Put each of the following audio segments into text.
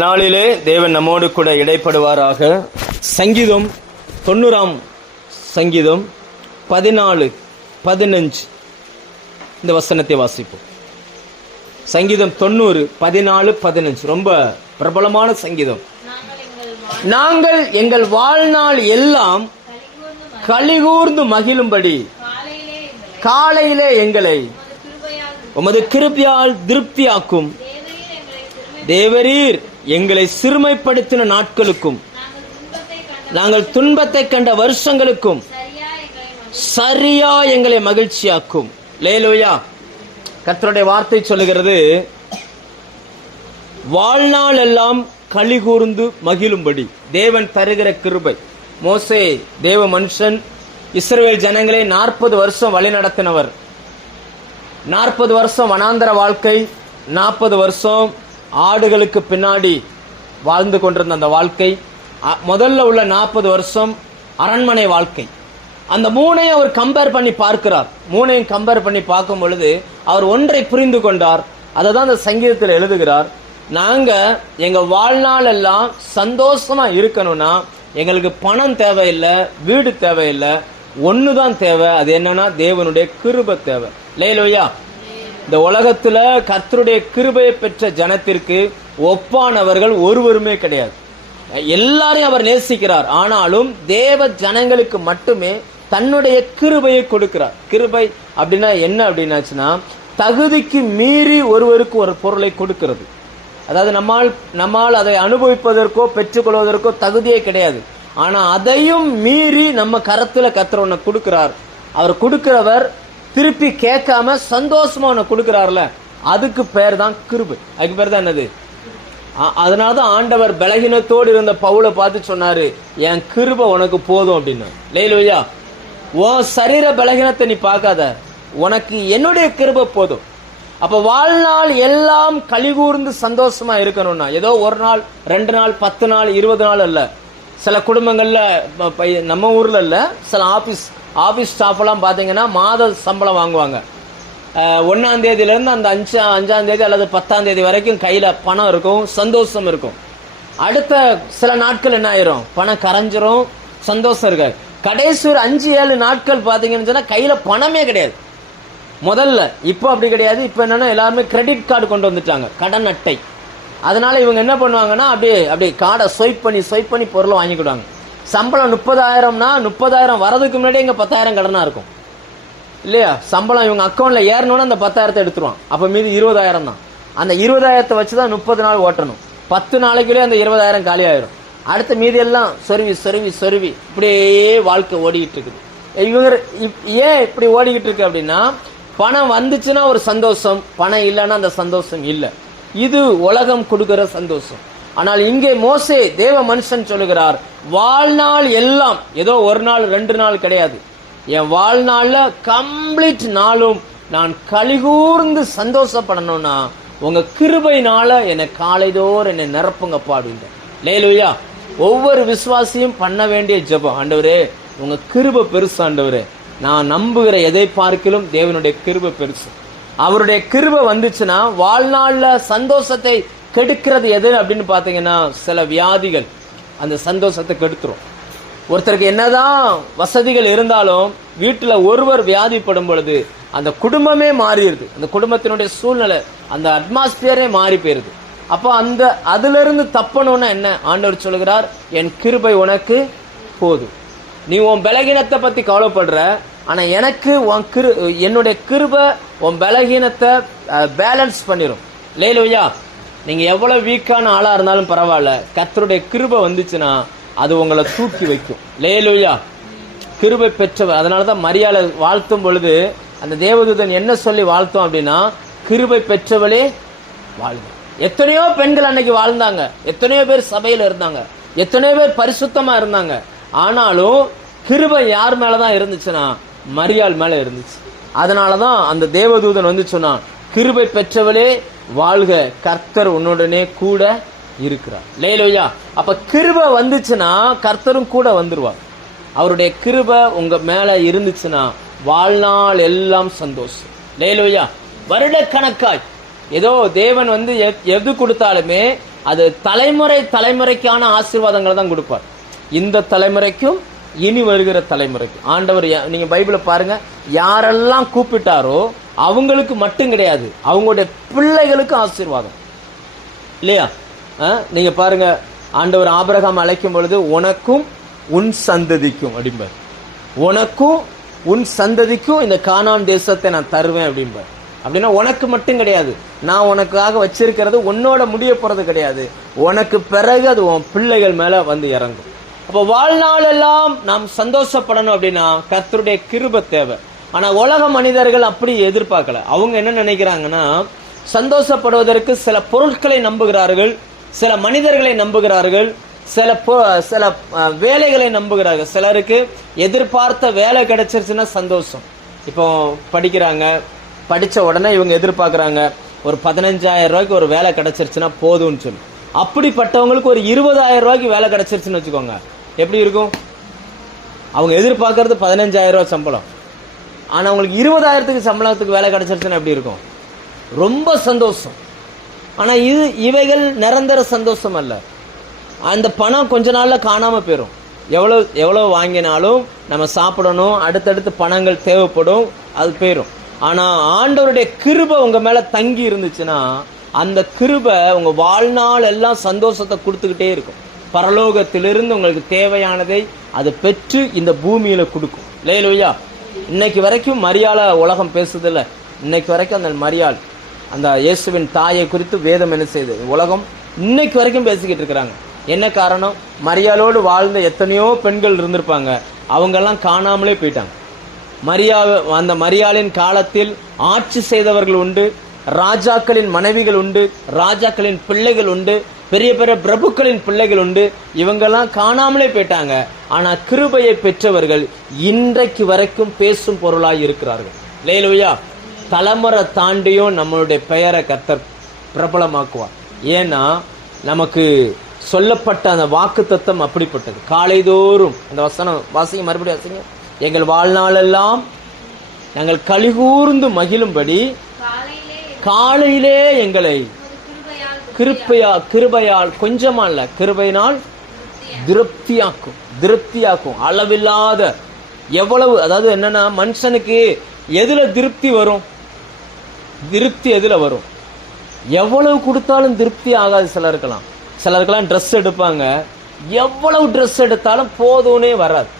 நாளிலே தேவன் நம்மோடு கூட இடைப்படுவாராக. சங்கீதம் 90 சங்கீதம் 14-15 இந்த வசனத்தை வாசிப்போம். சங்கீதம் 90-14-15 ரொம்ப பிரபலமான சங்கீதம். நாங்கள் எங்கள் வாழ்நாள் எல்லாம் களிகூர்ந்து மகிழும்படி காலையிலே எங்களை உமது கிருபையால் திருப்தியாக்கும். தேவரீர் எங்களை சிறுமைப்படுத்தின நாட்களுக்கும் நாங்கள் துன்பத்தை கண்ட வருஷங்களுக்கும் சரியா எங்களை மகிழ்ச்சியாக்கும். லேலூயா. கர்த்தருடைய வார்த்தை சொல்லுகிறது, வாழ்நாள் எல்லாம் களிகூர்ந்து மகிழும்படி தேவன் தருகிற கிருபை. மோசே தேவ மனுஷன், இஸ்ரவேல் ஜனங்களை 40 வருஷம் வழி நடத்தினவர். 40 வருஷம் வனாந்தர வாழ்க்கை, 40 வருஷம் ஆடுகளுக்கு பின்னாடி வாழ்ந்து கொண்டிருந்த அந்த வாழ்க்கை, முதல்ல உள்ள 40 வருஷம் அரண்மனை வாழ்க்கை. அந்த மூணையும் அவர் கம்பேர் பண்ணி பார்க்கிறார். மூணையும் கம்பேர் பண்ணி பார்க்கும் பொழுது அவர் ஒன்றை புரிந்து கொண்டார். அதை தான் அந்த சங்கீதத்தில் எழுதுகிறார். நாங்க எங்க வாழ்நாள் எல்லாம் சந்தோஷமா இருக்கணும்னா எங்களுக்கு பணம் தேவையில்லை, வீடு தேவையில்லை, ஒண்ணுதான் தேவை. அது என்னன்னா தேவனுடைய கிருபை தேவை. லேலோயா. இந்த உலகத்துல கர்த்தருடைய கிருபையை பெற்ற ஜனத்திற்கு ஒப்பானவர்கள் ஒருவருமே கிடையாது. எல்லாரையும் அவர் நேசிக்கிறார். ஆனாலும் தேவ ஜனங்களுக்கு மட்டுமே தன்னுடைய கிருபையை கொடுக்கிறார். கிருபை அப்படின்னா என்ன அப்படின்னாச்சுன்னா, தகுதிக்கு மீறி ஒருவருக்கு ஒரு பொருளை கொடுக்கிறது. அதாவது நம்மால் அதை அனுபவிப்பதற்கோ பெற்றுக்கொள்வதற்கோ தகுதியே கிடையாது. ஆனா அதையும் மீறி நம்ம கரத்துல கர்த்தர் ஒண்ணு கொடுக்கிறார். அவர் கொடுக்கிறவர் திருப்பி கேட்காம சந்தோஷமா ஒண்ணு கொடுக்கிறார்ல, அதுக்கு பேர் தான் கிருபை. அதுக்கு பேர் தான் என்னது? அதனாலதான் ஆண்டவர் பலகீனத்தோடு இருந்த பவுலை பார்த்து சொன்னாரு, என் கிருபை உனக்கு போதும் அப்படின்னு. லேலூயா. உன் சரீர பலகீனத்தை நீ பார்க்காத, உனக்கு என்னுடைய கிருபை போதும். அப்ப வாழ்நாள் எல்லாம் களிகூர்ந்து சந்தோஷமா இருக்கணும்னா ஏதோ ஒரு நாள், 2 நாள், 10 நாள், 20 நாள் அல்ல. சில குடும்பங்கள்ல, நம்ம ஊர்ல இல்ல, சில ஆபீஸ் ஸ்டாஃப் எல்லாம் பாத்தீங்கன்னா மாத சம்பளம் வாங்குவாங்க. 1ஆம் தேதியிலிருந்து அந்த 5ஆம் தேதி அல்லது 10ஆம் தேதி வரைக்கும் கையில பணம் இருக்கும், சந்தோஷம் இருக்கும். அடுத்த சில நாட்கள் என்ன ஆயிரும், பணம் கரைஞ்சிரும், சந்தோஷம் இருக்காது. கடைசி ஒரு 5-7 நாட்கள் பாத்தீங்கன்னு சொன்னா கையில பணமே கிடையாது. முதல்ல இப்போ அப்படி கிடையாது. இப்போ என்னன்னா எல்லாருமே கிரெடிட் கார்டு கொண்டு வந்துட்டாங்க, கடன் அட்டை. அதனால இவங்க என்ன பண்ணுவாங்கன்னா அப்படியே கார்டை ஸ்வைப் பண்ணி பொருளை வாங்கிக்கிடுவாங்க. சம்பளம் 30,000னா 30,000 வரதுக்கு முன்னாடி இங்க 10,000 கடனா இருக்கும் இல்லையா? சம்பளம் இவங்க அக்கௌண்ட்ல ஏறணும்னா அந்த 10,000 எடுத்துருவான். அப்ப மீதி 20,000 தான். அந்த 20,000 வச்சுதான் 30 நாள் ஓட்டணும். 10 நாளைக்குள்ளே அந்த 20,000 காலி ஆயிரும். அடுத்த மீதி எல்லாம் சொருவி இப்படியே வாழ்க்கை ஓடிக்கிட்டு இருக்குது. இவங்க ஏன் இப்படி ஓடிக்கிட்டு இருக்கு அப்படின்னா, பணம் வந்துச்சுன்னா ஒரு சந்தோஷம், பணம் இல்லைன்னா அந்த சந்தோஷம் இல்லை. இது உலகம் கொடுக்கிற சந்தோஷம். ஆனால் இங்கே மோசே தேவ மனுஷன் சொல்லுகிறார், வாழ்நாள் எல்லாம் ஏதோ ஒரு நாள் 2 நாள் கிடையாது, என் வாழ்நாள்ல கம்ப்ளீட் நாளும் நான் களிகூர்ந்து சந்தோஷப்படணும்னா உங்க கிருபையினால என்னை காலைதோறும் என்னை நிரப்புங்கப்பா அப்படின்ற. லேலூயா. ஒவ்வொரு விசுவாசியும் பண்ண வேண்டிய ஜெபம், ஆண்டவரே உங்க கிருபை பெருசு ஆண்டவரே, நான் நம்புகிற எதை பார்க்கிலும் தேவனுடைய கிருபை பெருசு. அவருடைய கிருபை வந்துச்சுன்னா வாழ்நாள்ல சந்தோஷத்தை கெடுக்கிறது எது அப்படின்னு பாத்தீங்கன்னா, சில வியாதிகள் அந்த சந்தோஷத்தை கெடுத்துரும். ஒருத்தருக்கு என்னதான் வசதிகள் இருந்தாலும் வீட்டுல ஒருவர் வியாதிப்படும் பொழுது அந்த குடும்பமே மாறிடுது. அந்த குடும்பத்தினுடைய சூழ்நிலை, அந்த அட்மாஸ்பியரே மாறி போயிருது. அப்போ அதுல இருந்து தப்பணும்னா என்ன, ஆண்டவர் சொல்லுகிறார், என் கிருபை உனக்கு போதும். நீ உன் பலகீனத்தை பத்தி கவலைப்படுற, ஆனா எனக்கு என்னுடைய கிருபை உன் பலகீனத்தை பேலன்ஸ் பண்ணிரும். லேலூயா. நீங்க எவ்வளவு வீக்கான ஆளா இருந்தாலும் பரவாயில்ல, கர்த்தருடைய கிருபை வந்துச்சுன்னா அது உங்களை தூக்கி வைக்கும். லேலூயா. கிருபை பெற்றவர். அதனாலதான் மரியாதை வாழ்த்தும் பொழுது அந்த தேவதூதன் என்ன சொல்லி வாழ்த்தோம் அப்படின்னா, கிருபை பெற்றவளே வாழ்க. எத்தனையோ பெண்கள் அன்னைக்கு வாழ்ந்தாங்க, எத்தனையோ பேர் சபையில இருந்தாங்க, எத்தனையோ பேர் பரிசுத்தமா இருந்தாங்க. ஆனாலும் கிருபை யார் மேலதான் இருந்துச்சுன்னா மரியாள் மேல இருந்துச்சு. அதனாலதான் அந்த தேவதூதன் வந்து சொன்னான், கிருபை பெற்றவளே வாழ்க, கர்த்தர் உன்னுடனே கூட இருக்கிறார். லேலூயா. அப்ப கிருபை வந்துச்சுன்னா கர்த்தரும் கூட வந்துருவார். அவருடைய கிருபை உங்க மேல இருந்துச்சுன்னா வாழ்நாள் எல்லாம் சந்தோஷம். லேலூயா. வருட கணக்காய் ஏதோ தேவன் எது கொடுத்தாலுமே அது தலைமுறைக்கான ஆசீர்வாதங்களை தான் கொடுப்பார். இந்த தலைமுறைக்கும் இனி வருகிற தலைமுறைக்கும் ஆண்டவர், நீங்க பைபிளை பாருங்க, யாரெல்லாம் கூப்பிட்டாரோ அவங்களுக்கு மட்டும் கிடையாது, அவங்களுடைய பிள்ளைகளுக்கு ஆசீர்வாதம் இல்லையா? நீங்க பாருங்க, ஆண்டவர் ஆபிரகாம் அழைக்கும் பொழுது உனக்கும் உன் சந்ததிக்கும் அப்படிம்பார். உனக்கும் உன் சந்ததிக்கும் இந்த கானான் தேசத்தை நான் தருவேன் அப்படிம்பார். அப்படின்னா உனக்கு மட்டும் கிடையாது, நான் உனக்காக வச்சிருக்கிறது உன்னோட முடிய போறது கிடையாது, உனக்கு பிறகு அது உன் பிள்ளைகள் மேல வந்து இறங்கும். அப்போ வாழ்நாள் எல்லாம் நாம் சந்தோஷப்படணும் அப்படின்னா கர்த்தருடைய கிருபை தேவை. ஆனா உலக மனிதர்கள் அப்படி எதிர்பார்க்கல. அவங்க என்ன நினைக்கிறாங்கன்னா, சந்தோஷப்படுவதற்கு சில பொருட்களை நம்புகிறார்கள், சில மனிதர்களை நம்புகிறார்கள், சில வேலைகளை நம்புகிறார்கள். சிலருக்கு எதிர்பார்த்த வேலை கிடைச்சிருச்சுன்னா சந்தோஷம். இப்போ படிக்கிறாங்க, படிச்ச உடனே இவங்க எதிர்பார்க்கறாங்க ஒரு 15,000 ரூபாய்க்கு ஒரு வேலை கிடைச்சிருச்சுன்னா போதும்னு சொல்லி. அப்படிப்பட்டவங்களுக்கு ஒரு 20,000 ரூபாய்க்கு வேலை கிடைச்சிருச்சுன்னு வச்சுக்கோங்க, எப்படி இருக்கும்? அவங்க எதிர்பார்க்கறது 15,000 ரூபாய் சம்பளம், ஆனா அவங்களுக்கு 20,000க்கு சம்பளத்துக்கு வேலை கிடைச்சிருச்சுன்னா எப்படி இருக்கும்? ரொம்ப சந்தோஷம். ஆனா இவைகள் நிரந்தர சந்தோஷம் அல்ல. அந்த பணம் கொஞ்ச நாள்ல காணாம போயிடும். எவ்வளவு வாங்கினாலும் நம்ம சாப்பிடணும், அடுத்தடுத்து பணங்கள் தேவைப்படும், அது போயிடும். ஆனா ஆண்டவருடைய கிருபை உங்க மேல தங்கி இருந்துச்சுன்னா அந்த கிருபை உங்க வாழ்நாள் எல்லாம் சந்தோஷத்தை கொடுத்துக்கிட்டே இருக்கும். பரலோகத்திலிருந்து உங்களுக்கு தேவையானதை அது பெற்று இந்த பூமியில கொடுக்கும். லேலூயா. இன்னைக்கு வரைக்கும் மரியாள உலகம் பேசுது இல்ல, இன்னைக்கு வரைக்கும் அந்த மரியாள், அந்த இயேசுவின் தாயை குறித்து வேதம் என்ன செய்யுது, உலகம் இன்னைக்கு வரைக்கும் பேசிக்கிட்டு இருக்கிறாங்க. என்ன காரணம்? மரியாளோடு வாழ்ந்த எத்தனையோ பெண்கள் இருந்திருப்பாங்க, அவங்கெல்லாம் காணாமலே போயிட்டாங்க. அந்த மரியாளின் காலத்தில் ஆட்சி செய்தவர்கள் உண்டு, ராஜாக்களின் மனைவிகள் உண்டு, ராஜாக்களின் பிள்ளைகள் உண்டு, பெரிய பெரிய பிரபுக்களின் பிள்ளைகள் உண்டு, இவங்கெல்லாம் காணாமலே போயிட்டாங்க. ஆனா கிருபையை பெற்றவர்கள் இன்றைக்கு வரைக்கும் பேசும் பொருளாய் இருக்கிறார்கள். லேலூயா. தலைமுறை தாண்டியும் நம்மளுடைய பெயரை கர்த்தர் பிரபலமாக்குவார். ஏன்னா நமக்கு சொல்லப்பட்ட அந்த வாக்கு தத்தம் அப்படிப்பட்டது. காலைதோறும் அந்த வசனம் வாசிங்க, மறுபடியும் வாசிங்க. எங்கள் வாழ்நாளெல்லாம் நாங்கள் கலிகூர்ந்து மகிழும்படி காலையிலே எங்களை கிருபையால் கொஞ்சமா இல்ல, கிருபையினால் திருப்தியாக்கும். அளவில்லாத எவ்வளவு, அதாவது என்னன்னா மனுஷனுக்கு எதுல திருப்தி வரும்? திருப்தி எதுல வரும்? எவ்வளவு கொடுத்தாலும் திருப்தி ஆகாது. சிலருக்கெல்லாம் ட்ரெஸ் எடுப்பாங்க, எவ்வளவு ட்ரெஸ் எடுத்தாலும் போதும்னே வராது.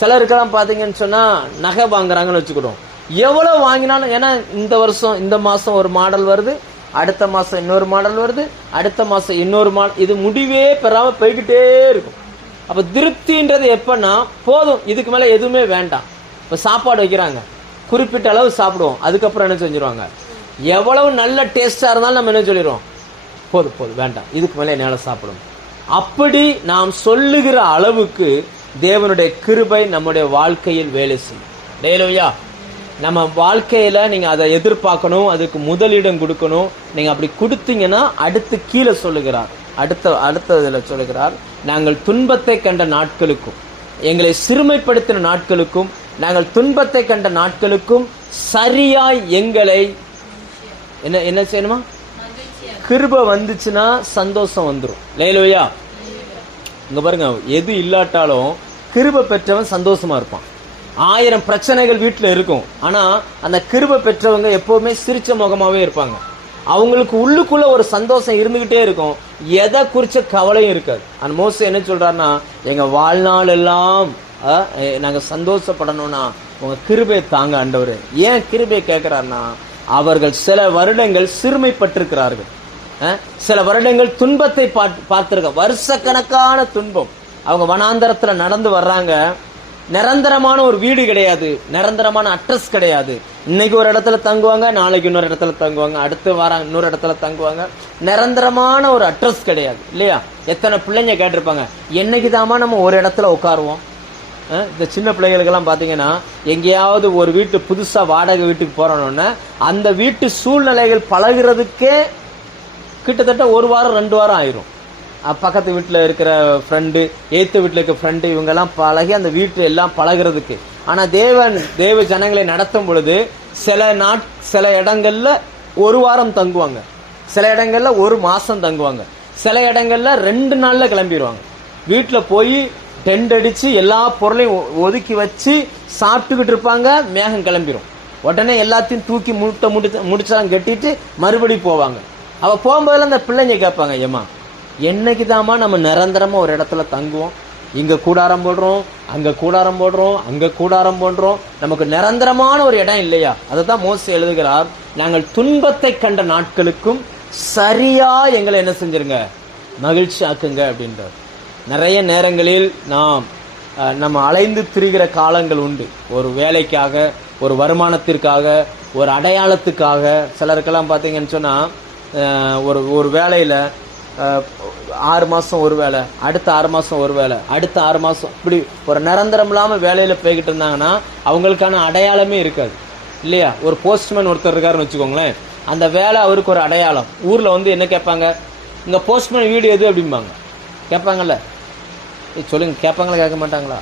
சிலருக்கெல்லாம் பாத்தீங்கன்னு சொன்னா நகை வாங்குறாங்கன்னு வச்சுக்கிட்டோம், எவ்வளவு வாங்கினாலும், ஏன்னா இந்த வருஷம் இந்த மாசம் ஒரு மாடல் வருது, அடுத்த மாசம் இன்னொரு மாடல் வருது, அடுத்த மாசம் இன்னொரு மாடல், இது முடிவே பெறாம போய்கிட்டே இருக்கும். அப்ப திருப்தின்றது எப்பன்னா போதும், இதுக்கு மேல எதுவுமே வேண்டாம். இப்ப சாப்பாடு வைக்கிறாங்க, குறிப்பிட்ட அளவு சாப்பிடுவோம், அதுக்கப்புறம் என்ன செஞ்சிருவாங்க, எவ்வளவு நல்ல டேஸ்டா இருந்தாலும் நம்ம என்ன சொல்லிடுவோம், போதும் வேண்டாம், இதுக்கு மேல என்னால சாப்பிடும். அப்படி நாம் சொல்லுகிற அளவுக்கு தேவனுடைய கிருபை நம்முடைய வாழ்க்கையில் வேலை செய்யும். ஹல்லேலூயா. நம்ம வாழ்க்கையில நீங்க அதை எதிர்பார்க்கணும், அதுக்கு முதலிடம் கொடுக்கணும். நீங்க அப்படி கொடுத்தீங்கன்னா அடுத்து கீழே சொல்லுகிறார், அடுத்த இதுல சொல்லுகிறார், நாங்கள் துன்பத்தை கண்ட நாட்களுக்கும் எங்களை சிறுமைப்படுத்தின நாட்களுக்கும் நாங்கள் துன்பத்தை கண்ட நாட்களுக்கும் சரியாய் எங்களை என்ன செய்யணுமா, கிருபை வந்துச்சுன்னா சந்தோஷம் வந்துடும். ஹல்லேலூயா. இங்க பாருங்க, எது இல்லாட்டாலும் கிருபை பெற்றவன் சந்தோஷமா இருப்பான். 1000 பிரச்சனைகள் வீட்டுல இருக்கும், ஆனா அந்த கிருபை பெற்றவங்க எப்பவுமே சிரிச்ச முகமாவே இருப்பாங்க. அவங்களுக்கு உள்ளுக்குள்ள ஒரு சந்தோஷம் இருந்துகிட்டே இருக்கும், எதை குறிச்ச கவலையும் இருக்காது. அந்த மோசே என்ன சொல்றாருன்னா, எங்க வாழ்நாள் எல்லாம் நாங்க சந்தோஷப்படணும்னா உங்க கிருபை தாங்க ஆண்டவரே. ஏன் கிருபை கேட்கிறாருன்னா, அவர்கள் சில வருடங்கள் சிறுமைப்பட்டிருக்கிறார்கள், சில வருடங்கள் துன்பத்தை பார்த்திருக்க, வருஷக்கணக்கான துன்பம். அவங்க வனாந்தரத்துல நடந்து வர்றாங்க, நிரந்தரமான ஒரு வீடு கிடையாது, நிரந்தரமான அட்ரஸ் கிடையாது. இன்னைக்கு ஒரு இடத்துல தங்குவாங்க, நாளைக்கு இன்னொரு இடத்துல தங்குவாங்க, அடுத்து வாரம் இன்னொரு இடத்துல தங்குவாங்க. நிரந்தரமான ஒரு அட்ரஸ் கிடையாது இல்லையா? எத்தனை பிள்ளைங்க கேட்டிருப்பாங்க, என்னைக்கு தாமா நம்ம ஒரு இடத்துல உட்காருவோம். இந்த சின்ன பிள்ளைகளுக்கெல்லாம் பாத்தீங்கன்னா, எங்கேயாவது ஒரு வீட்டு புதுசா வாடகை வீட்டுக்கு போறோம்னா அந்த வீட்டு சூழ்நிலைகள் பழகிறதுக்கே கிட்டத்தட்ட 1 வாரம் 2 வாரம் ஆயிரும். பக்கத்து வீட்டில் இருக்கிற ஃப்ரெண்டு, ஏத்து வீட்டில் இருக்கிற ஃப்ரெண்டு, இவங்கெல்லாம் பழகி அந்த வீட்டு எல்லாம் பழகிறதுக்கு. ஆனா தேவ ஜனங்களை நடத்தும் பொழுது சில இடங்கள்ல 1 வாரம் தங்குவாங்க, சில இடங்கள்ல 1 மாசம் தங்குவாங்க, சில இடங்கள்ல 2 நாள்ல கிளம்பிடுவாங்க. வீட்டில் போய் டென்ட் அடிச்சு எல்லா பொருளையும் ஒதுக்கி வச்சு சாப்பிட்டுக்கிட்டு இருப்பாங்க. மேகம் கிளம்பிடும். உடனே எல்லாத்தையும் தூக்கி முடிச்சாலும் கட்டிட்டு மறுபடி போவாங்க. அவ போகும்போதெல்லாம் அந்த பிள்ளைங்க கேட்பாங்க, ஏமா என்னைக்கு தாமா நம்ம நிரந்தரமா ஒரு இடத்துல தங்குவோம்? இங்க கூடாரம் போடுறோம், அங்க கூடாரம் போடுறோம், அங்க கூடாரம் போடுறோம், நமக்கு நிரந்தரமான ஒரு இடம் இல்லையா? அதை தான் மோசே எழுதுகிறார், நாங்கள் துன்பத்தை கண்ட நாட்களுக்கும் சரியா எங்களை என்ன செஞ்சிருங்க, மகிழ்ச்சி ஆக்குங்க அப்படின்றார். நிறைய நேரங்களில் நம்ம அலைந்து திரிகிற காலங்கள் உண்டு. ஒரு வேலைக்காக, ஒரு வருமானத்திற்காக, ஒரு அடையாளத்துக்காக. சிலருக்கெல்லாம் பார்த்தீங்கன்னு சொன்னால் ஒரு வேலையில் 6 மாதம் ஒரு வேலை, அடுத்த 6 மாதம் ஒரு வேலை, அடுத்த 6 மாதம் இப்படி ஒரு நிரந்தரம் இல்லாமல் வேலையில் போய்கிட்டு இருந்தாங்கன்னா அவங்களுக்கான அடையாளமே இருக்காது இல்லையா? ஒரு போஸ்ட்மேன் ஒருத்தர் இருக்காருன்னு வச்சுக்கோங்களேன், அந்த வேலை அவருக்கு ஒரு அடையாளம். ஊரில் வந்து என்ன கேட்பாங்க, இங்கே போஸ்ட்மேன் வீடு எது அப்படிம்பாங்க. கேட்பாங்கல்ல, சொல்லுங்க, கேட்பாங்களா கேட்க மாட்டாங்களா?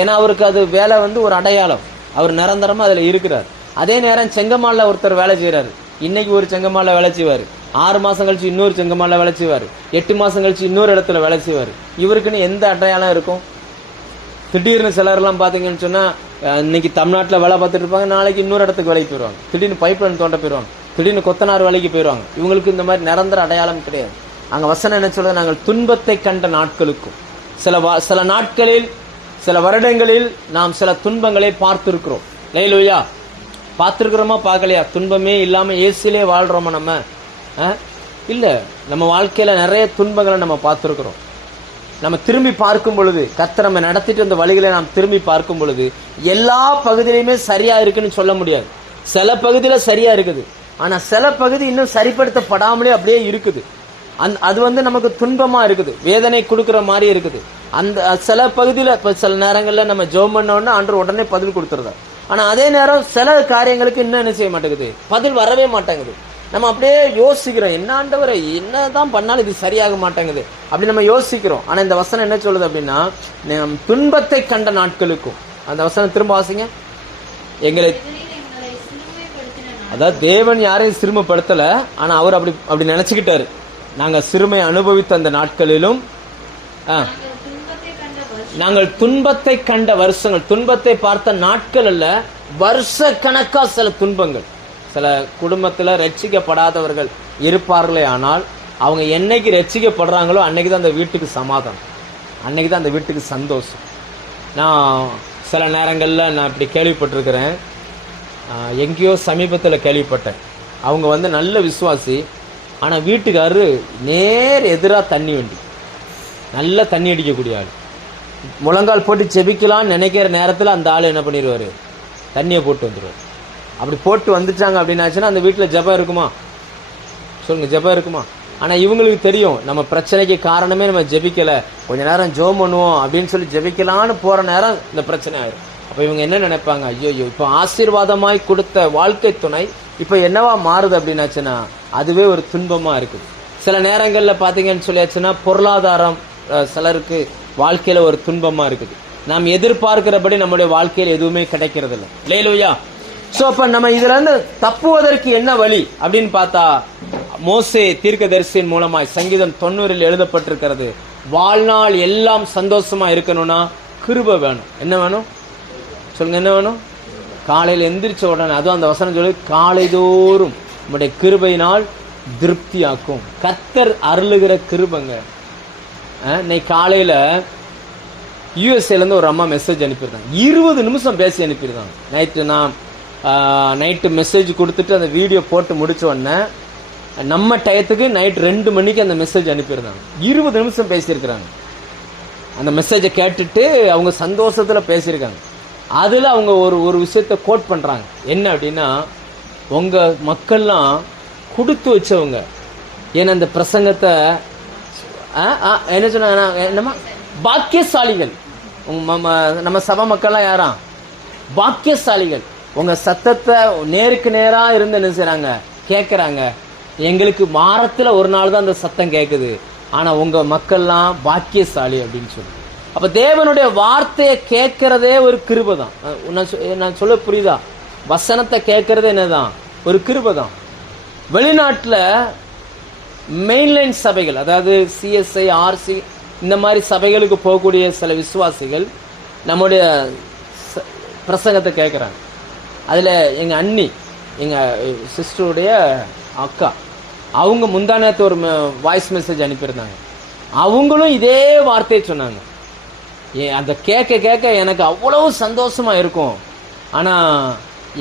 ஏன்னா அவருக்கு அது வேலை வந்து ஒரு அடையாளம், அவர் நிரந்தரமாக அதில் இருக்கிறார். அதே நேரம் செங்கமாலில் ஒருத்தர் வேலை செய்கிறாரு, இன்னைக்கு ஒரு செங்கமாலில் வேலை செய்வார், 6 மாதம் கழிச்சு இன்னொரு செங்கமாலில் வேலை செய்வார், 8 மாதம் கழிச்சு இன்னொரு இடத்துல வேலை செய்வார். இவருக்குன்னு எந்த அடையாளம் இருக்கும்? திடீர்னு சிலர்லாம் பார்த்தீங்கன்னு சொன்னால் இன்னைக்கு தமிழ்நாட்டில் வேலை பார்த்துட்டு இருப்பாங்க, நாளைக்கு இன்னொரு இடத்துக்கு வேலைக்கு போயிடுவாங்க, திடீர்னு பைப் லைன் தோண்ட போயிடுவாங்க, திடீர்னு கொத்தனார் வேலைக்கு போயிடுவாங்க. இவங்களுக்கு இந்த மாதிரி நிரந்தர அடையாளம் கிடையாது. அங்கே வசனம் என்ன சொல்றது, நாங்கள் துன்பத்தை கண்ட நாட்களுக்கும் சில நாட்களில் சில வருடங்களில் நாம் சில துன்பங்களை பார்த்துருக்கிறோம். லேலூயா, பார்த்துருக்குறோமா பார்க்கலையா? துன்பமே இல்லாமல் ஏசிலே வாழ்கிறோமா நம்ம? இல்லை, நம்ம வாழ்க்கையில் நிறைய துன்பங்களை நம்ம பார்த்துருக்குறோம். நம்ம திரும்பி பார்க்கும் பொழுது, கர்த்தர் நம்ம நடத்திட்டு வந்த வழிகளை நாம் திரும்பி பார்க்கும் பொழுது எல்லா பகுதியிலையுமே சரியா இருக்குன்னு சொல்ல முடியாது. சில பகுதியில் சரியா இருக்குது, ஆனால் சில பகுதி இன்னும் சரிப்படுத்தப்படாமலே அப்படியே இருக்குது. அது வந்து நமக்கு துன்பமா இருக்குது, வேதனை கொடுக்குற மாதிரி இருக்குது. அந்த சில பகுதியில் இப்போ சில நேரங்களில் நம்ம ஜெபம் பண்ணோன்னா ஆண்டவர் உடனே பதில் கொடுத்துருதார். ஆனால் அதே நேரம் சில காரியங்களுக்கு இன்னும் என்ன செய்ய மாட்டேங்குது, பதில் வரவே மாட்டேங்குது. நம்ம அப்படியே யோசிக்கிறோம், என்ன ஆண்டவரை என்னதான் பண்ணாலும் இது சரியாக மாட்டேங்குது அப்படி நம்ம யோசிக்கிறோம். ஆனால் இந்த வசனம் என்ன சொல்லுது அப்படின்னா, துன்பத்தை கண்ட நாட்களுக்கும். அந்த வசனம் திரும்ப வாசிங்க. எங்களை, அதாவது தேவன் யாரையும் சிறுமைப்படுத்தல, ஆனா அவர் அப்படி நினைச்சுக்கிட்டாரு. நாங்க சிறுமை அனுபவித்த அந்த நாட்களிலும் நாங்கள் துன்பத்தை கண்ட வருஷங்கள், துன்பத்தை பார்த்த நாட்கள் அல்ல, வருஷ கணக்கா சில துன்பங்கள். சில குடும்பத்துல ரட்சிக்கப்படாதவர்கள் இருப்பார்களே, ஆனால் அவங்க என்னைக்கு ரட்சிக்கப்படுறாங்களோ அன்னைக்கு தான் அந்த வீட்டுக்கு சமாதானம், அன்னைக்கு தான் அந்த வீட்டுக்கு சந்தோஷம். நான் சில நேரங்களில் நான் இப்படி கேள்விப்பட்டிருக்கிறேன். எங்கேயோ சமீபத்தில் கேள்விப்பட்டேன். அவங்க வந்து நல்ல விசுவாசி, ஆனால் வீட்டுக்காரரு நேர் எதிராக தண்ணி வண்டி, நல்லா தண்ணி அடிக்கக்கூடிய ஆள். முழங்கால் போட்டு செபிக்கலான்னு நினைக்கிற நேரத்தில் அந்த ஆள் என்ன பண்ணிடுவார், தண்ணியை போட்டு வந்துடுவார். அப்படி போட்டு வந்துட்டாங்க அப்படின்னாச்சுன்னா அந்த வீட்டில் ஜெபம் இருக்குமா? சொல்லுங்கள், ஜெபம் இருக்குமா? ஆனால் இவங்களுக்கு தெரியும், நம்ம பிரச்சனைக்கு காரணமே நம்ம ஜெபிக்கலை, கொஞ்ச நேரம் ஜெபம் பண்ணுவோம் அப்படின்னு சொல்லி ஜெபிக்கலான்னு போகிற நேரம் இந்த பிரச்சனை ஆயிடும். அப்போ இவங்க என்ன நினைப்பாங்க, ஐயோ இப்போ ஆசீர்வாதமாய் கொடுத்த வாழ்க்கை துணை இப்போ என்னவா மாறுது அப்படின்னாச்சுன்னா அதுவே ஒரு துன்பமாக இருக்குது. சில நேரங்களில் பார்த்தீங்கன்னு சொல்லியாச்சுன்னா பொருளாதாரம் சிலருக்கு வாழ்க்கையில் ஒரு துன்பமாக இருக்குது. நாம் எதிர்பார்க்கிறபடி நம்முடைய வாழ்க்கையில் எதுவுமே கிடைக்கிறது இல்லை. லேலூயா. ஸோ அப்போ நம்ம இதுலேருந்து தப்புவதற்கு என்ன வழி அப்படின்னு பார்த்தா, மோசே தீர்க்கதரிசியின் மூலமாய் சங்கீதம் 90 எழுதப்பட்டிருக்கிறது, வாழ்நாள் எல்லாம் சந்தோஷமா இருக்கணும்னா கிருபை வேணும். என்ன வேணும் சொல்லுங்க, என்ன வேணும்? காலையில் எந்திரிச்ச உடனே, அதுவும் அந்த வசனம் சொல்லி, காலைதோறும் நம்முடைய கிருபையினால் திருப்தியாக்கும். கர்த்தர் அருளுகிற கிருபைங்க. இன்னைக்கு காலையில் யூஎஸ்ஏலேருந்து ஒரு அம்மா மெசேஜ் அனுப்பியிருந்தாங்க, 20 நிமிஷம் பேசி அனுப்பியிருந்தாங்க. நைட்டு மெசேஜ் கொடுத்துட்டு அந்த வீடியோ போட்டு முடிச்ச உடனே நம்ம டயத்துக்கு நைட் 2 மணிக்கு அந்த மெசேஜ் அனுப்பியிருந்தாங்க. 20 நிமிஷம் பேசியிருக்கிறாங்க. அந்த மெசேஜை கேட்டுட்டு அவங்க சந்தோஷத்தில் பேசியிருக்காங்க. அதில் அவங்க ஒரு விஷயத்தை கோட் பண்ணுறாங்க. என்ன அப்படின்னா, உங்கள் மக்கள்லாம் கொடுத்து வச்சவங்க. ஏன்னா இந்த பிரசங்கத்தை என்ன சொன்னாங்க, என்னமா பாக்கியசாலிகள். நம்ம சபை மக்கள்லாம் யாரா பாக்கியசாலிகள். உங்கள் சத்தத்தை நேருக்கு நேராக இருந்து என்ன செய்கிறாங்க, கேட்குறாங்க. எங்களுக்கு வாரத்தில் ஒரு நாள் தான் அந்த சத்தம் கேட்குது, ஆனால் உங்கள் மக்கள்லாம் பாக்கியசாலி அப்படின்னு சொல்லி. அப்போ தேவனுடைய வார்த்தையை கேட்கறதே ஒரு கிருபை தான். நான் சொல்ல புரியுதா? வசனத்தை கேட்கறதே என்னதான், ஒரு கிருபை தான். வெளிநாட்டில் மெயின்லைன் சபைகள், அதாவது சிஎஸ்ஐ, ஆர்சி இந்த மாதிரி சபைகளுக்கு போகக்கூடிய சில விசுவாசிகள் நம்முடைய பிரசங்கத்தை கேட்குறாங்க. அதில் எங்கள் அண்ணி, எங்கள் சிஸ்டருடைய அக்கா, அவங்க முந்தானத்து ஒரு வாய்ஸ் மெசேஜ் அனுப்பியிருந்தாங்க. அவங்களும் இதே வார்த்தையை சொன்னாங்க. அந்த கேட்க கேட்க எனக்கு அவ்வளவு சந்தோஷமாக இருக்கும். ஆனால்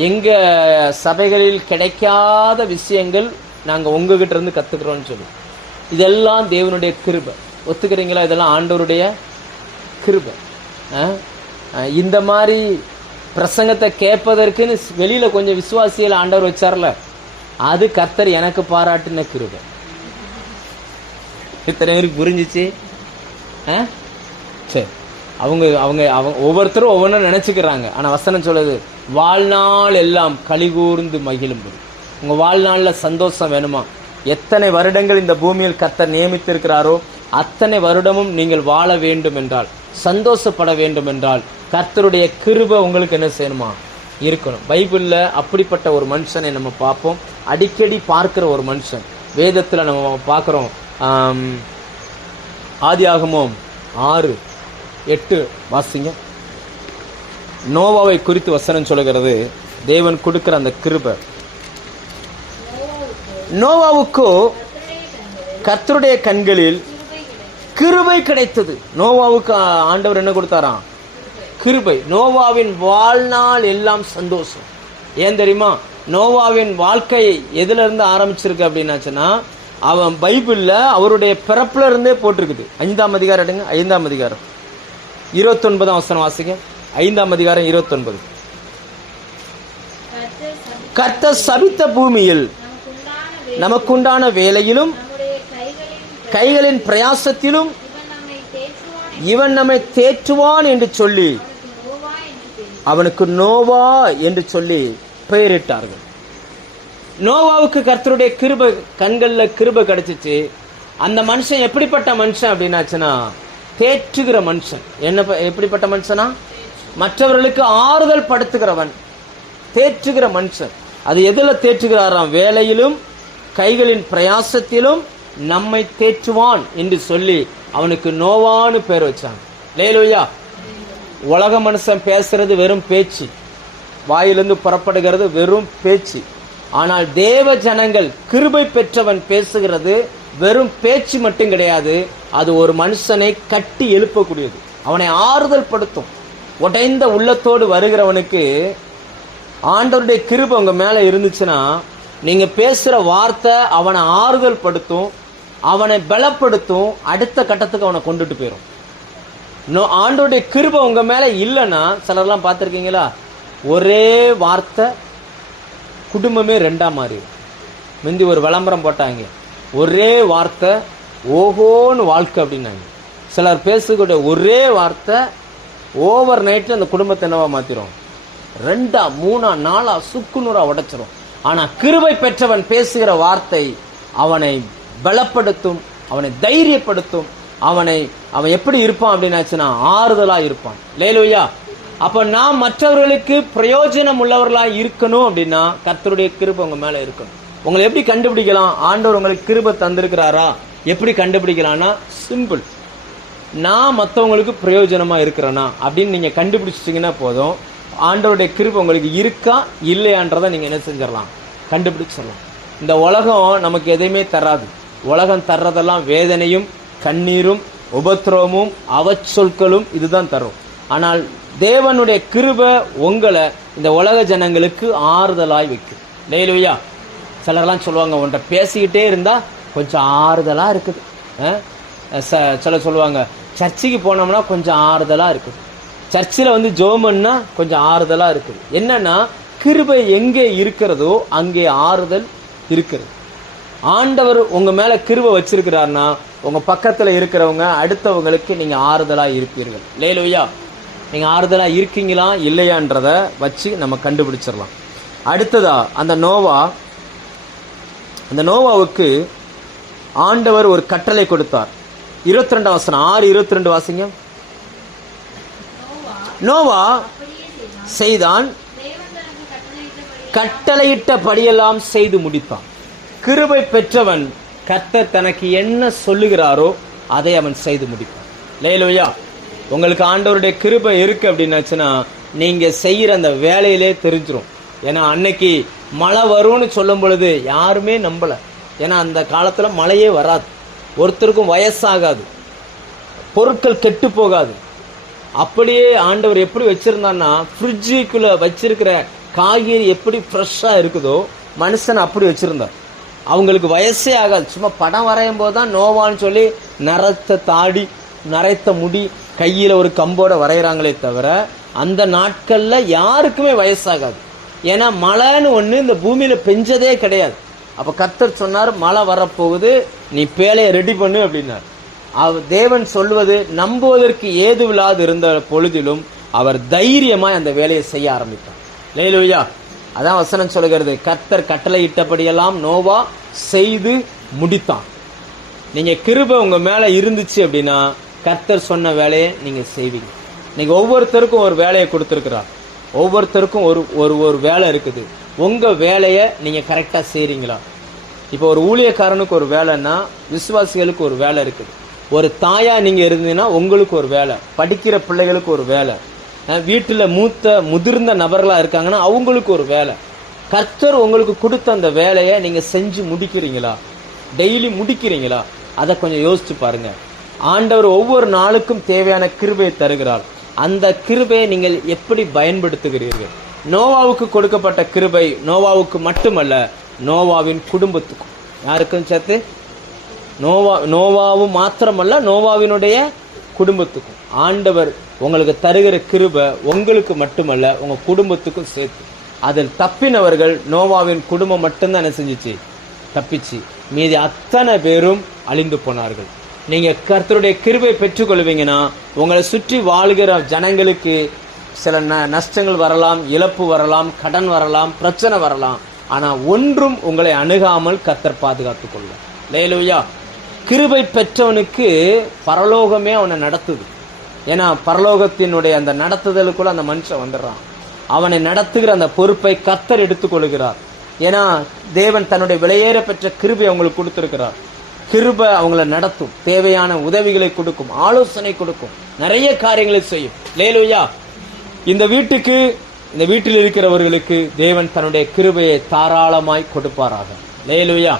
எங்கள் சபைகளில் கிடைக்காத விஷயங்கள் நாங்கள் உங்ககிட்ட இருந்து கற்றுக்குறோன்னு சொல்லி. இதெல்லாம் தேவனுடைய கிருபை. ஒத்துக்கிறீங்களா? இதெல்லாம் ஆண்டவருடைய கிருபை. இந்த மாதிரி பிரசங்கத்தை கேட்பதற்குன்னு வெளியில் கொஞ்சம் விசுவாசிகள் ஆண்டவர் வச்சார்ல, அது கர்த்தர் எனக்கு பாராட்டின கிருபை. இத்தனை பேருக்கு புரிஞ்சிச்சு? சரி, அவங்க அவங்க அவங்க ஒவ்வொருத்தரும் ஒவ்வொன்றும் நினச்சிக்கிறாங்க. ஆனால் வசனம் சொல்லுது, வாழ்நாள் எல்லாம் கலிகூர்ந்து மகிழும்படி. உங்கள் வாழ்நாளில் சந்தோஷம் வேணுமா? எத்தனை வருடங்கள் இந்த பூமியில் கர்த்தர் நியமித்திருக்கிறாரோ அத்தனை வருடமும் நீங்கள் வாழ வேண்டும் என்றால், சந்தோஷப்பட வேண்டும் என்றால், கர்த்தருடைய கிருபை உங்களுக்கு என்ன செய்யணுமா? இருக்கணும். பைபிளில் அப்படிப்பட்ட ஒரு மனுஷனை நம்ம பார்ப்போம். அடிக்கடி பார்க்குற ஒரு மனுஷன் வேதத்தில் நம்ம பார்க்குறோம். ஆதியாகமம் 6:8 வாசிங்க. நோவாவை குறித்து வசனம் சொல்லுகிறது. தேவன் கொடுக்கிற அந்த கிருபை. நோவாவுக்கு கர்த்தருடைய கண்களில் கிருபை கிடைத்தது. நோவாவுக்கு ஆண்டவர் என்ன கொடுத்தாராம்? கிருபை. நோவாவின் வாழ்நாள் எல்லாம் சந்தோஷம். ஏன் தெரியுமா? நோவாவின் வாழ்க்கை எதுல இருந்து ஆரம்பிச்சிருக்கு அப்படின்னாச்சுன்னா, அவன் பைபிள்ல அவருடைய பிறப்புல இருந்தே போட்டிருக்குது. 5ஆம் அதிகாரம் எடுங்க. 5ஆம் அதிகாரம் 29ஆம் வசனம் வாசிங்க. 5ஆம் அதிகாரம் 29. கர்த்தர் சபித்த பூமியில் நமக்குண்டான வேலையிலும் கைகளின் பிரயாசத்திலும் இவன் நம்மை தேற்றுவான் என்று சொல்லி அவனுக்கு நோவா என்று சொல்லி பெயரிட்டார்கள். நோவாவுக்கு கர்த்தருடைய கிருபை, கண்களில் கிருபை கிடைச்சிச்சு. அந்த மனுஷன் எப்படிப்பட்ட மனுஷன் அப்படின்னாச்சுன்னா, தேற்றுகிற மனுஷன். என்ன எப்படிப்பட்ட மனுஷனா? மற்றவர்களுக்கு ஆறுதல் படுத்துகிறவன், தேற்றுகிற மனுஷன். அது எதில் தேற்றுகிறாராம்? வேலையிலும் கைகளின் பிரயாசத்திலும் நம்மை தேற்றுவான் என்று சொல்லி அவனுக்கு நோவான்னு பேர் வச்சாங்க. லேலூயா. உலக மனுஷன் பேசுறது வெறும் பேச்சு, வாயிலிருந்து புறப்படுகிறது வெறும் பேச்சு. ஆனால் தேவ ஜனங்கள், கிருபை பெற்றவன் பேசுகிறது வெறும் பேச்சு மட்டும் கிடையாது, அது ஒரு மனுஷனை கட்டி எழுப்பக்கூடியது, அவனை ஆறுதல் படுத்தும். உடைந்த உள்ளத்தோடு வருகிறவனுக்கு ஆண்டவருடைய கிருபை உங்க மேல இருந்துச்சுன்னா, நீங்க பேசுற வார்த்தை அவனை ஆறுதல் படுத்தும், அவனை பலப்படுத்தும், அடுத்த கட்டத்துக்கு அவனை கொண்டுட்டு போயிடும். ஆண்டவருடைய கிருபை உங்க மேல இல்லைன்னா, சிலர்லாம் பார்த்துருக்கீங்களா, ஒரே வார்த்தை குடும்பமே ரெண்டா மாறி. முந்தி ஒரு விளம்பரம் போட்டாங்க, ஒரே வார்த்தை ஓஹோன்னு வாழ்க்கை அப்படின்னாங்க. சிலர் பேசக்கூடிய ஒரே வார்த்தை ஓவர் நைட்டில் அந்த குடும்பத்தை என்னவா மாற்றிடும்? 2, 3, 4 சுக்குநூறா உடைச்சிரும். ஆனால் கிருபை பெற்றவன் பேசுகிற வார்த்தை அவனை பலப்படுத்தும், அவனை தைரியப்படுத்தும், அவன் எப்படி இருப்பான் அப்படின்னாச்சுன்னா ஆறுதலாக இருப்பான். லேலூயா. அப்போ நாம் மற்றவர்களுக்கு பிரயோஜனம் உள்ளவர்களாக இருக்கணும் அப்படின்னா கர்த்தருடைய கிருபை உங்க மேலே இருக்கணும். உங்களை எப்படி கண்டுபிடிக்கலாம்? ஆண்டவர் உங்களுக்கு கிருபை தந்திருக்கிறாரா? எப்படி கண்டுபிடிக்கலாம்னா சிம்பிள். நான் மற்றவங்களுக்கு பிரயோஜனமாக இருக்கிறேனா அப்படின்னு நீங்கள் கண்டுபிடிச்சிட்டிங்கன்னா போதும். ஆண்டவருடைய கிருபை உங்களுக்கு இருக்கா இல்லையான்றதை நீங்கள் என்ன செஞ்சிடலாம்? கண்டுபிடிச்சிடலாம். இந்த உலகம் நமக்கு எதையுமே தராது. உலகம் தர்றதெல்லாம் வேதனையும் கண்ணீரும் உபத்திரவமும் அவச்சொற்களும் இதுதான் தரும். ஆனால் தேவனுடைய கிருபை உங்களை இந்த உலக ஜனங்களுக்கு ஆறுதலாய் வைக்கும். லேலூயா. சிலர்லாம் சொல்லுவாங்க, உன்கிட்ட பேசிக்கிட்டே இருந்தா கொஞ்சம் ஆறுதலா இருக்குது. சிலர் சொல்லுவாங்க, சர்ச்சுக்கு போனோம்னா கொஞ்சம் ஆறுதலா இருக்குது, சர்ச்சில் வந்து ஜோமன்னா கொஞ்சம் ஆறுதலா இருக்குது. என்னன்னா, கிருபை எங்கே இருக்கிறதோ அங்கே ஆறுதல் இருக்கிறது. ஆண்டவர் உங்க மேல கிருபை வச்சிருக்கிறார்னா உங்க பக்கத்துல இருக்கிறவங்க, அடுத்தவங்களுக்கு நீங்க ஆறுதலா இருப்பீர்கள். லேலூயா. நீங்க ஆறுதலா இருக்கீங்களா இல்லையான்றத வச்சு நம்ம கண்டுபிடிச்சிடலாம். அடுத்ததா அந்த நோவாவுக்கு ஆண்டவர் ஒரு கட்டளை கொடுத்தார். 22 வசனம் 6:22 வாசிங்க. நோவா செய்தான், கட்டளையிட்ட படியெல்லாம் செய்து முடித்தான். கிருபை பெற்றவன் கர்த்தர் தனக்கு என்ன சொல்லுகிறாரோ அதை அவன் செய்து முடிப்பான். லேலூயா. உங்களுக்கு ஆண்டவருடைய கிருபை இருக்கு அப்படின்னாச்சுன்னா நீங்க செய்யற அந்த வேலையிலே தெரிஞ்சிடும். ஏன்னா அன்னைக்கு மழை வரும்னு சொல்லும் பொழுது யாருமே நம்பல. ஏன்னா அந்த காலத்துல மழையே வராது, ஒருத்தருக்கும் வயசாகாது, பொருட்கள் கெட்டு போகாது. அப்படியே ஆண்டவர் எப்படி வச்சிருந்தான்னா, ஃப்ரிட்ஜுக்குள்ள வச்சிருக்கிற காய்கறி எப்படி ஃப்ரெஷ்ஷா இருக்குதோ மனுஷன் அப்படி வச்சிருந்தார். அவங்களுக்கு வயசே ஆகாது. சும்மா படம் வரையும் போது தான் நோவான்னு சொல்லி நரைத்த தாடி, நரைத்த முடி, கையில ஒரு கம்போட வரைகிறாங்களே தவிர அந்த நாட்கள்ல யாருக்குமே வயசாகாது. ஏன்னா மழைன்னு ஒண்ணு இந்த பூமியில பெஞ்சதே கிடையாது. அப்ப கர்த்தர் சொன்னார், மழை வரப்போகுது, நீ பேழையை ரெடி பண்ணு அப்படின்னார். தேவன் சொல்வது நம்புவதற்கு ஏதுவில்லாது இருந்த பொழுதிலும் அவர் தைரியமாய் அந்த வேலையை செய்ய ஆரம்பித்தார். லேலூயா. அதான் வசனம் சொல்லுகிறது, கர்த்தர் கட்டளையிட்டபடியெல்லாம் நோவா செய்து முடித்தான். நீங்க கிருபை உங்க மேல இருந்துச்சு அப்படின்னா கர்த்தர் சொன்ன வேலையை நீங்க செய்வீங்க. நீங்க ஒவ்வொருத்தருக்கும் ஒரு வேலையை கொடுத்துருக்கிறார். ஒவ்வொருத்தருக்கும் ஒரு வேலை இருக்குது. உங்க வேலையை நீங்க கரெக்டா செய்றீங்களா? இப்போ ஒரு ஊழியக்காரனுக்கு ஒரு வேலைன்னா விசுவாசிகளுக்கு ஒரு வேலை இருக்குது. ஒரு தாயா நீங்க இருந்தீங்கன்னா உங்களுக்கு ஒரு வேலை, படிக்கிற பிள்ளைகளுக்கு ஒரு வேலை, வீட்டுல முதிர்ந்த நபர்களா இருக்காங்கன்னா அவங்களுக்கு ஒரு வேலை. கர்த்தர் உங்களுக்கு கொடுத்த அந்த வேலையை நீங்க செஞ்சு முடிக்கிறீங்களா? டெய்லி முடிக்கிறீங்களா? அதை கொஞ்சம் யோசிச்சு பாருங்க. ஆண்டவர் ஒவ்வொரு நாளுக்கும் தேவையான கிருபையை தருகிறார். அந்த கிருபையை நீங்கள் எப்படி பயன்படுத்துகிறீர்கள்? நோவாவுக்கு கொடுக்கப்பட்ட கிருபை நோவாவுக்கு மட்டுமல்ல, நோவாவின் குடும்பத்துக்கும். யாருக்கும் சேர்த்து? நோவாவும் மாத்திரமல்ல, நோவாவினுடைய குடும்பத்துக்கும். ஆண்டவர் உங்களுக்கு தருகிற கிருபை உங்களுக்கு மட்டுமல்ல, உங்க குடும்பத்துக்கும் சேர்த்து. அதில் தப்பினவர்கள் நோவாவின் குடும்பம் மட்டும்தான் என்ன செஞ்சிச்சு? தப்பிச்சு. மீதி அத்தனை பேரும் அழிந்து போனார்கள். நீங்க கர்த்தருடைய கிருபை பெற்றுக்கொள்வீங்கன்னா உங்களை சுற்றி வாழ்கிற ஜனங்களுக்கு சில நஷ்டங்கள் வரலாம், இழப்பு வரலாம், கடன் வரலாம், பிரச்சனை வரலாம். ஆனா ஒன்றும் உங்களை அணுகாமல் கர்த்தர் பாதுகாத்துக் கொள்வார். லேலூயா. கிருபை பெற்றவனுக்கு பரலோகமே அவனை நடத்துது. ஏன்னா பரலோகத்தினுடைய அந்த நடத்துதலுக்குள்ள அந்த மனுஷன் வந்துடுறான். அவனை நடத்துகிற அந்த பொறுப்பை கர்த்தர் எடுத்துக்கொள்கிறார். ஏன்னா தேவன் தன்னுடைய விலையேற பெற்ற கிருபை அவங்களுக்கு கொடுத்திருக்கிறார். கிருபை அவங்கள நடத்தும், தேவையான உதவிகளை கொடுக்கும், ஆலோசனை கொடுக்கும், நிறைய காரியங்களை செய்யும். லேலூயா. இந்த வீட்டில் இருக்கிறவர்களுக்கு தேவன் தன்னுடைய கிருபையை தாராளமாய் கொடுப்பாராக. லேலூயா.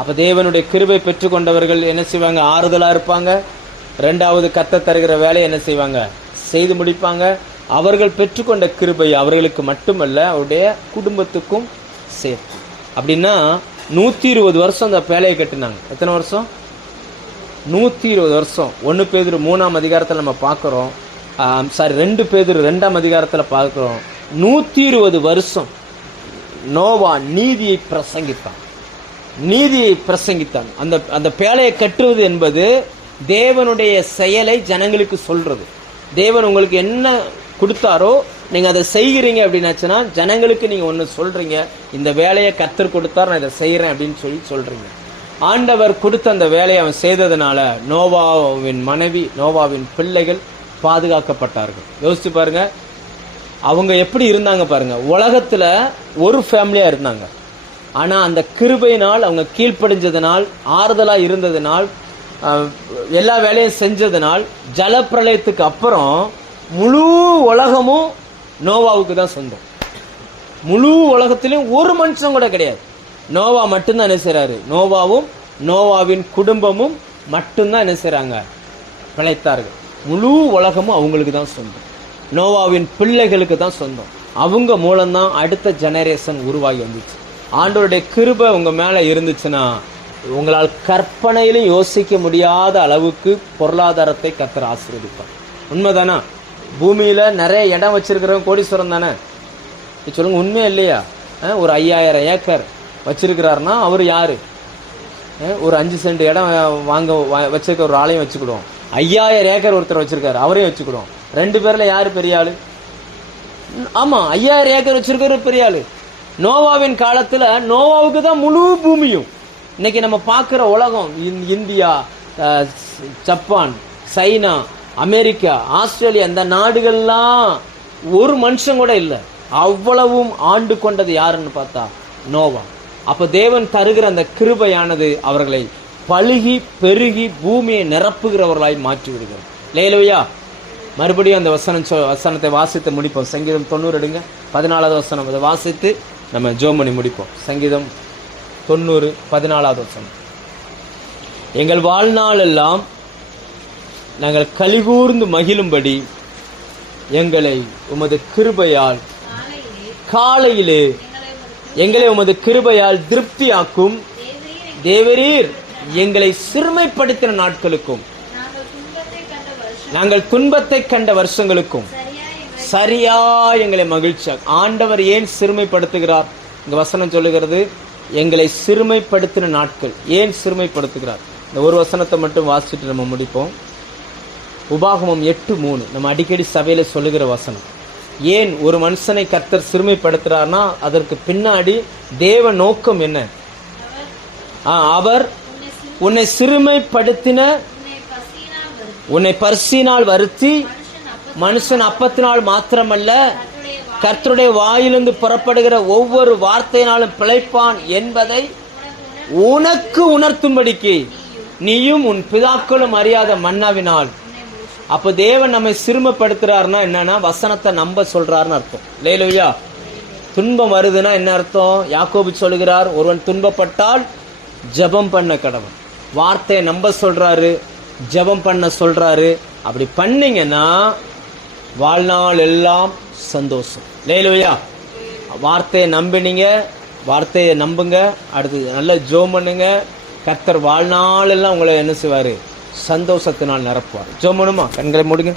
அப்ப தேவனுடைய கிருபை பெற்றுக்கொண்டவர்கள் என்ன செய்வாங்க? ஆறுதலா இருப்பாங்க. இரண்டாவது, கர்த்தர் தருகிற வேலையை என்ன செய்வாங்க? செய்து முடிப்பாங்க. அவர்கள் பெற்றுக்கொண்ட கிருபை அவர்களுக்கு மட்டுமல்ல, அவருடைய குடும்பத்துக்கும் சேர்த்து. அப்படின்னா 120 வருஷம் அந்த பேழையை கட்டினாங்க. எத்தனை வருஷம்? 120 வருஷம். 1 பேதுரு 3ஆம் அதிகாரத்தில் நம்ம பார்க்கிறோம். 2 பேதுரு 2ஆம் அதிகாரத்தில் பார்க்கிறோம். 120 வருஷம் நோவா நீதியை பிரசங்கித்தான். அந்த பேழையை கட்டுவது என்பது தேவனுடைய செயலை ஜனங்களுக்கு சொல்றது. தேவன் உங்களுக்கு என்ன கொடுத்தாரோ நீங்க அதை செய்கிறீங்க அப்படின்னாச்சுன்னா ஜனங்களுக்கு நீங்க ஒன்னு சொல்றீங்க, இந்த வேலையை கர்த்தர் கொடுத்தார், நான் இதை செய்யறேன் அப்படின்னு சொல்றீங்க. ஆண்டவர் கொடுத்த அந்த வேலையை அவன் செய்ததுனால நோவாவின் மனைவி, நோவாவின் பிள்ளைகள் பாதுகாக்கப்பட்டார்கள். யோசிச்சு பாருங்க, அவங்க எப்படி இருந்தாங்க பாருங்க. உலகத்துல ஒரு ஃபேமிலியா இருந்தாங்க. ஆனா அந்த கிருபையினால், அவங்க கீழ்ப்படிஞ்சதுனால், ஆறுதலா இருந்ததுனால், எல்லா வேலையும் செஞ்சதுனால், ஜலப்பிரளயத்துக்கு அப்புறம் முழு உலகமும் நோவாவுக்கு தான் சொந்தம். முழு உலகத்திலும் ஒரு மனுஷன் கூட கிடையாது. நோவா மட்டும்தான் என்ன செய்றாரு? நோவாவும் நோவாவின் குடும்பமும் மட்டும்தான் என்ன செய்றாங்க? பிழைத்தார்கள். முழு உலகமும் அவங்களுக்கு தான் சொந்தம். நோவாவின் பிள்ளைகளுக்கு தான் சொந்தம். அவங்க மூலம்தான் அடுத்த ஜெனரேஷன் உருவாகி வந்துச்சு. ஆண்டவருடைய கிருபை உங்க மேல இருந்துச்சுன்னா உங்களால் கற்பனையிலும் யோசிக்க முடியாத அளவுக்கு பொருளாதாரத்தை கர்த்தர் ஆசீர்வதிப்பார். உண்மைதானா? பூமியில நிறைய இடம் வச்சிருக்கிறவங்க கோடீஸ்வரன் தானே? சொல்லுங்க, உண்மையா இல்லையா? ஒரு 5000 ஏக்கர் வச்சிருக்கிறாருன்னா அவர் யாரு? ஒரு 5 சென்ட் இடம் வாங்க வச்சிருக்க ஒரு ஆளையும் வச்சுக்கிடுவோம். 5000 ஏக்கர் ஒருத்தர் வச்சிருக்காரு, அவரையும் வச்சுக்கிடுவோம். 2 பேர்ல யாரு பெரிய ஆளு? ஆமா, 5000 ஏக்கர் வச்சிருக்கிற பெரிய ஆளு. நோவாவின் காலத்துல நோவாவுக்கு தான் முழு பூமியும். இன்னைக்கு நம்ம பார்க்கிற உலகம், India, Japan, China, America, Australia, இந்த நாடுகள்லாம் ஒரு மனுஷன் கூட இல்லை. அவ்வளவும் ஆண்டு கொண்டது யாருன்னு பார்த்தா நோவா. அப்ப தேவன் தருகிற அந்த கிருபையானது அவர்களை பழுகி பெருகி பூமியை நிரப்புகிறவர்களாய் மாற்றி விடுகிறது. லேலுயா. மறுபடியும் அந்த வசனத்தை வாசித்து முடிப்போம். சங்கீதம் 90 எடுங்க, 14வது வசனம். அதை வாசித்து நம்ம ஜெபம் பண்ணி முடிப்போம். சங்கீதம் 90 14வது வசனம். எங்கள் வாழ்நாள் எல்லாம் நாங்கள் கலிகூர்ந்து மகிழும்படி எங்களை உமது கிருபையால் காலையிலே எங்களை உமது கிருபையால் திருப்தியாக்கும். தேவரீர் எங்களை சிறுமைப்படுத்தின நாட்களுக்கும் நாங்கள் துன்பத்தை கண்ட வருஷங்களுக்கும் சரியா எங்களை மகிழ்ச்சியாக. ஆண்டவர் ஏன் சிறுமைப்படுத்துகிறார்? இந்த வசனம் சொல்லுகிறது, எங்களை சிறுமைப்படுத்தின நாட்கள். ஏன் சிறுமைப்படுத்துகிறார்? இந்த ஒரு வசனத்தை மட்டும் வாசிச்சுட்டு நம்ம முடிப்போம். உபாகமம் 8:3 நம்ம அடிக்கடி சபையில சொல்லுகிற வசனம். ஏன் ஒரு மனுஷனை கர்த்தர் சிறுமைப்படுத்துறார்னா அதற்கு பின்னாடி தேவ நோக்கம் என்ன? அவர் உன்னை சிறுமைப்படுத்தின, உன்னை பரிசினால் வருத்தி மனுஷன் அப்பத்தினால் மாத்திரமல்ல கர்த்தருடைய வாயிலிருந்து புறப்படுகிற ஒவ்வொரு வார்த்தையினாலும் பிழைப்பான் என்பதை உனக்கு உணர்த்தும்படிக்கு நீயும் உன் பிதாக்களும் அறியாத மன்னாவினால். அப்ப தேவன் நம்மை சிறுமைப்படுத்துறாருன்னா என்னன்னா வசனத்தை நம்ப சொல்றாருன்னு அர்த்தம். லேலுயா. துன்பம் வருதுன்னா என்ன அர்த்தம்? யாக்கோபு சொல்லுகிறார், ஒருவன் துன்பப்பட்டால் ஜெபம் பண்ண கடவன். வார்த்தையை நம்ப சொல்றாரு, ஜெபம் பண்ண சொல்றாரு. அப்படி பண்ணீங்கன்னா வாழ்நாள் எல்லாம் சந்தோஷம். லேலுயா. வார்த்தையை நம்பினீங்க, வார்த்தையை நம்புங்க. அடுத்து நல்லா ஜெபம் பண்ணுங்க. கர்த்தர் வாழ்நாள் எல்லாம் உங்களை என்ன செய்வாரு? சந்தோஷத்தினால் நிரப்புவார். ஜெபம் பண்ணுமா? கண்களை மூடுங்க.